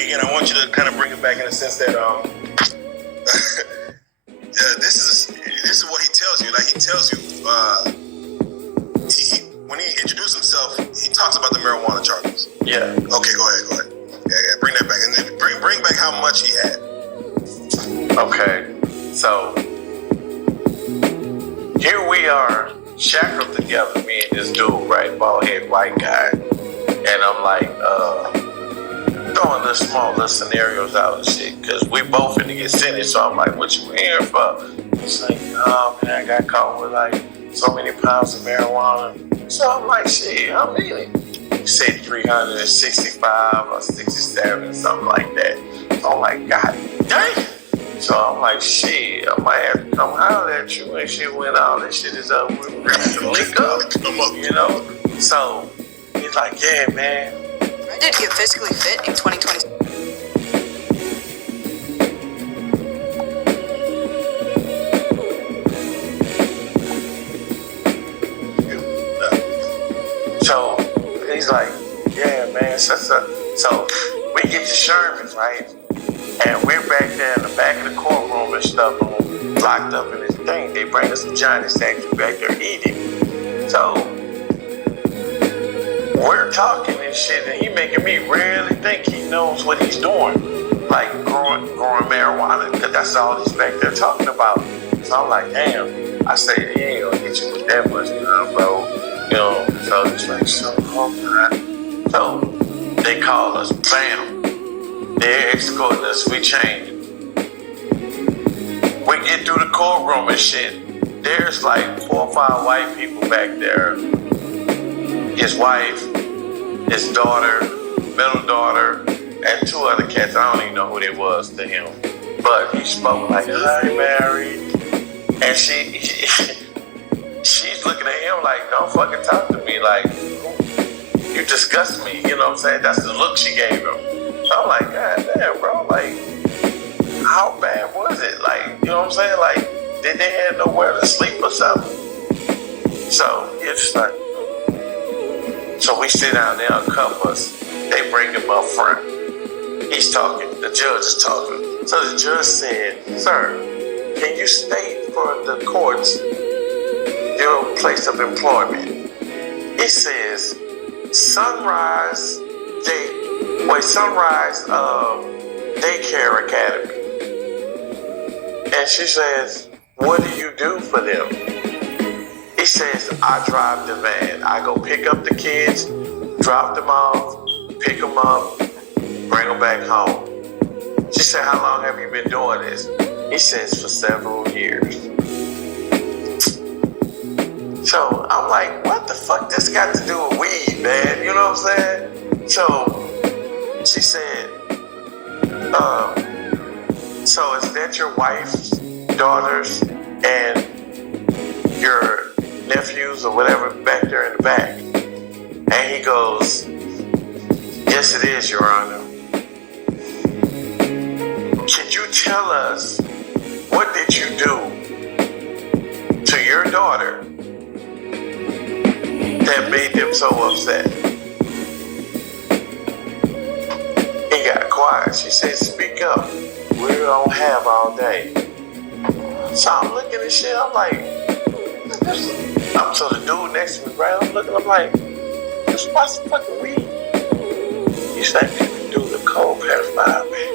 again, I want you to kind of bring it back in the sense that this is what he tells you. Like he tells you, when he introduced himself, he talks about the marijuana charges. Yeah. Okay, go ahead. Yeah, bring that back, and then bring back how much he had. Okay, so here we are, shackled together, me and this dude, right, bald head white guy, and I'm like, throwing little scenarios out and shit, because we both finna get sentenced. So I'm like, what you here for? He's like, no, man, I got caught with like so many pounds of marijuana. So I'm like, shit, how many? He said 365 or 67, something like that. So I'm like, God dang. So I'm like, shit, I might have to come holler at you and shit when all this shit is up. We're ready to link up, you know? So he's like, yeah, man. I did get physically fit in 2020. So he's like, yeah, man. So we get to Sherman's, right? And we're back there in the back of the courtroom and stuff, locked up in this thing. They bring us some Johnny Sacks back there eating. So we're talking and shit, and he making me really think he knows what he's doing, like growing marijuana, because that's all he's back there talking about. So I'm like, damn. I say, he ain't gonna get you with that much, bro. You know, so it's like, so they call us, bam. They're escorting us, we change. We get through the courtroom and shit. There's like 4 or 5 white people back there. His wife, his daughter, middle daughter, and 2 other cats. I don't even know who they was to him. But he spoke like, hi, Mary. And she's looking at him like, don't fucking talk to me. Like, you disgust me. You know what I'm saying? That's the look she gave him. So I'm like, God damn, bro. Like, how bad was it? Like, you know what I'm saying? Like, did they have nowhere to sleep or something? So it's just like, so we sit down there, uncuff us. They bring him up front. He's talking. The judge is talking. So the judge said, sir, can you state for the courts your place of employment? It says Sunrise Daycare Academy. And she says, what do you do for them? He says, I drive the van. I go pick up the kids, drop them off, pick them up, bring them back home. She said, how long have you been doing this? He says, for several years. So I'm like, what the fuck this got to do with weed, man? You know what I'm saying? So she said, so is that your wife's daughters and your nephews or whatever back there in the back? And he goes, yes, it is, Your Honor. Can you tell us, what did you do to your daughter that made them so upset? He got quiet. She said, speak up. We don't have all day. So I'm looking at shit. I'm like, so the dude next to me, right? I'm looking, I'm like, this is some fucking weed. He's like, people do the cold pedophile, man.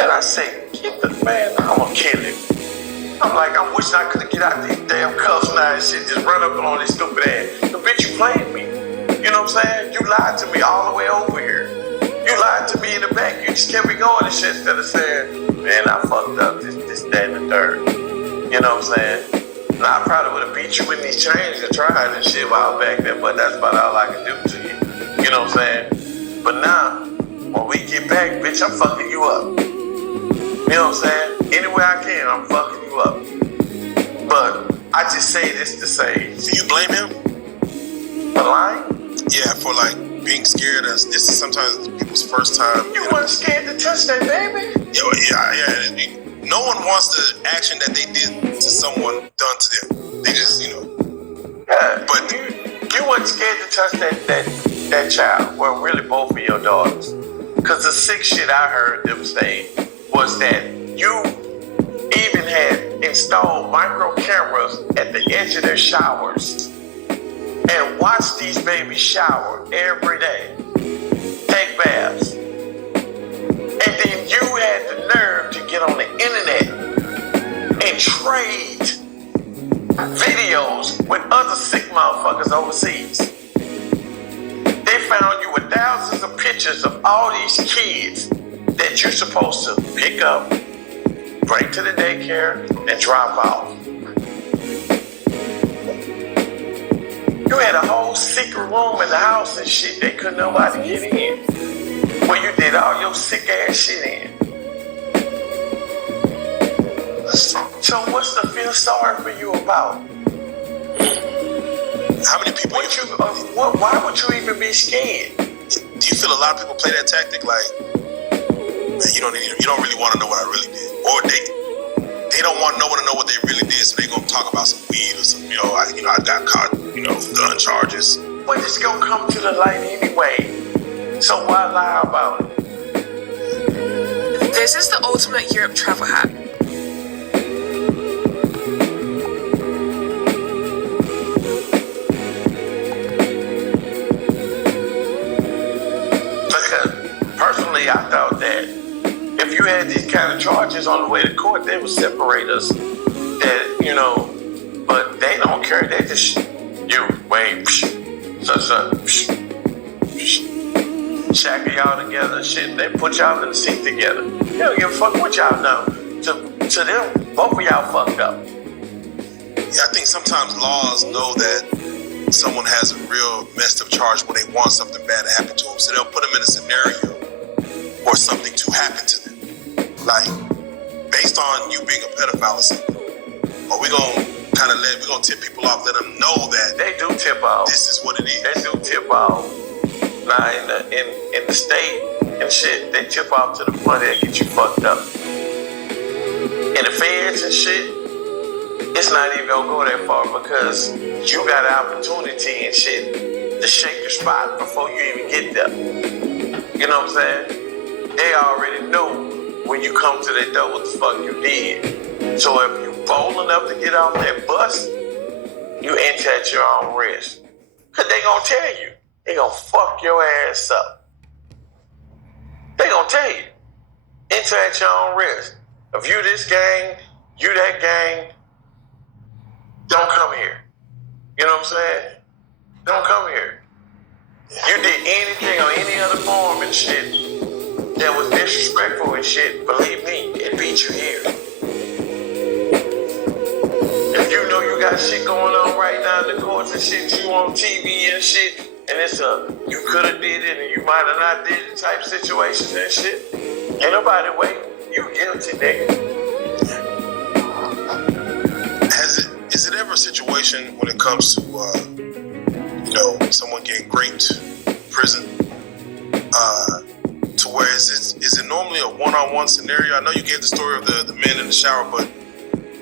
And I say, get the man, I'm gonna kill him. I'm like, I wish I could get out these damn cuffs now and shit, just run up on this stupid ass. The bitch, you played me. You know what I'm saying? You lied to me all the way over here. You lied to me in the back. You just kept me going and shit instead of saying, man, I fucked up this, that, and the third. You know what I'm saying? And I probably would have beat you with these chains and tried and shit while back there, but that's about all I can do to you. You know what I'm saying? But now, when we get back, bitch, I'm fucking you up. You know what I'm saying? Any way I can, I'm fucking you up. But I just say this to say, Do you blame him? for lying? Yeah, for like being scared. This is sometimes people's first time. You weren't scared to touch that baby? Yeah. No one wants the action that they did to someone done to them. They just, Yeah, But you weren't scared to touch that child. Well, really both of your daughters. Because the sick shit I heard them say was that you even had installed micro cameras at the edge of their showers and watched these babies shower every day, take baths. And then you had the nerve to get on the internet and trade videos with other sick motherfuckers overseas. They found you with thousands of pictures of all these kids that you're supposed to pick up, bring to the daycare, and drop off. You had a whole secret room in the house and shit that couldn't nobody get in, where you did all your sick ass shit in. So what's the feel sorry for you about? How many people? Why would you even be scared? Do you feel a lot of people play that tactic like, man, you don't really want to know what I really did, or they don't want no one to know what they really did, so they gonna talk about some weed or some, I got caught, gun charges. But it's gonna come to the light anyway. So why lie about it? This is the ultimate Europe travel hack. Personally, I thought that if you had these kind of charges on the way to court, they would separate us. But they don't care. They just, shackle y'all together, shit. They put y'all in the seat together. They don't give a fuck what y'all know. To them, both of y'all fucked up. Yeah, I think sometimes laws know that someone has a real messed up charge when they want something bad to happen to them. So they'll put them in a scenario or something to happen to them. Like, based on you being a pedophile or something. Or we're going to tip people off, let them know that they do tip off. This is what it is. They do tip off. Now, in the state and shit, they tip off to the point that get you fucked up. In the feds and shit, it's not even gonna go that far because you got an opportunity and shit to shake your spot before you even get there. You know what I'm saying? They already know when you come to their door what the fuck you did. So if you bold enough to get off that bus, you enter at your own risk. Cause they gonna tell you. They gonna fuck your ass up. They gonna tell you. Enter at your own risk. If you this gang, you that gang, don't come here. You know what I'm saying? Don't come here. You did anything or any other form and shit that was disrespectful and shit, believe me, it beat you here. If you know you got shit going on right now in the courts and shit, you on TV and shit, and it's you could have did it and you might have not did it type situations and shit, ain't nobody wait. You guilty, nigga. Is it ever a situation when it comes to someone getting raped in prison, to where is it normally a one-on-one scenario? I know you gave the story of the men in the shower, but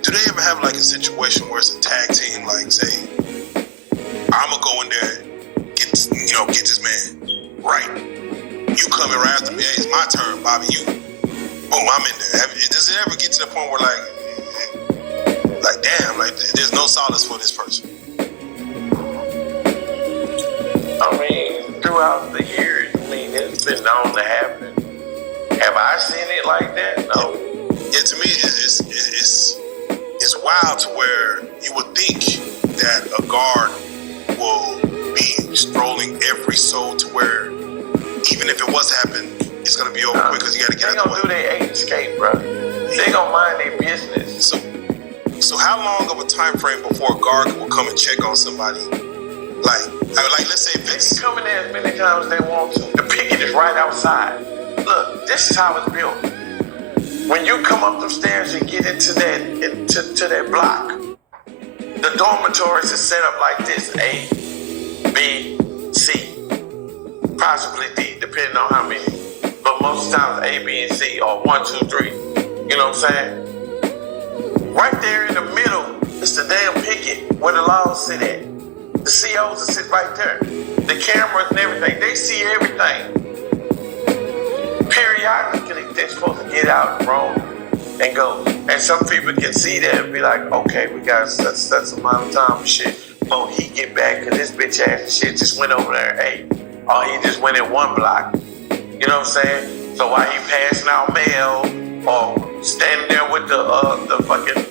do they ever have like a situation where it's a tag team, like say, I'm gonna go in there, get this man right. You coming right after me? Hey, it's my turn, Bobby. Boom, I'm in there. Does it ever get to the point where like damn, like there's no solace for this person? I mean, throughout the years, it's been known to happen. Have I seen it like that? No. Yeah, to me, it's wild to where you would think that a guard will be strolling every soul to where even if it was happening, it's gonna be over quick because you gotta get out the way. They gonna do their eight escape, bro. They gonna mind their business. So how long of a time frame before a guard will come and check on somebody? Like let's say if it's come in there as many times as they want to. The picket is right outside. Look, this is how it's built. When you come up the stairs and get into that block, the dormitories is set up like this: A, B, C, possibly D, depending on how many. But most times A, B, and C are 1, 2, 3. You know what I'm saying? Right there in the middle is the damn picket where the laws sit at. The COs will sit right there. The cameras and everything, they see everything. they're supposed to get out and roam and go. And some people can see that and be like, okay, we got such amount of time and shit. But he get back because this bitch ass and shit just went over there and ate. Or he just went in one block. You know what I'm saying? So while he passing out mail or standing there with the fucking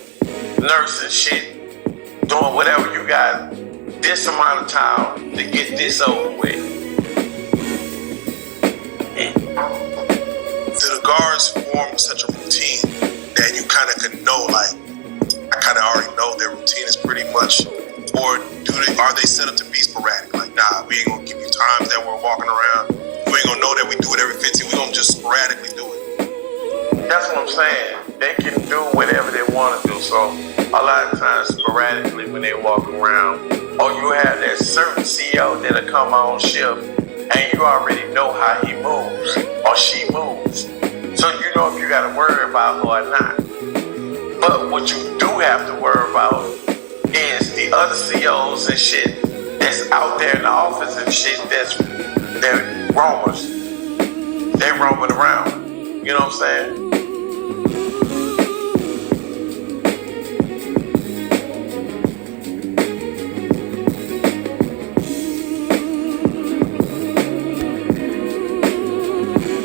nurse and shit, doing whatever you got, this amount of time to get this over with. Do the guards form such a routine that you kind of could know, like, I kind of already know their routine is pretty much, or are they set up to be sporadic? Like, nah, we ain't gonna give you times that we're walking around. You ain't gonna know that we do it every 15. We gonna just sporadically do it. That's what I'm saying. They can do whatever they want to do. So a lot of times, sporadically, when they walk around, or you have that certain CEO that'll come on shift, and you already know how he moves or she moves. So you know if you got to worry about her or not. But what you do have to worry about is the other CEOs and shit that's out there in the office and shit they're roamers. They're roaming around. You know what I'm saying?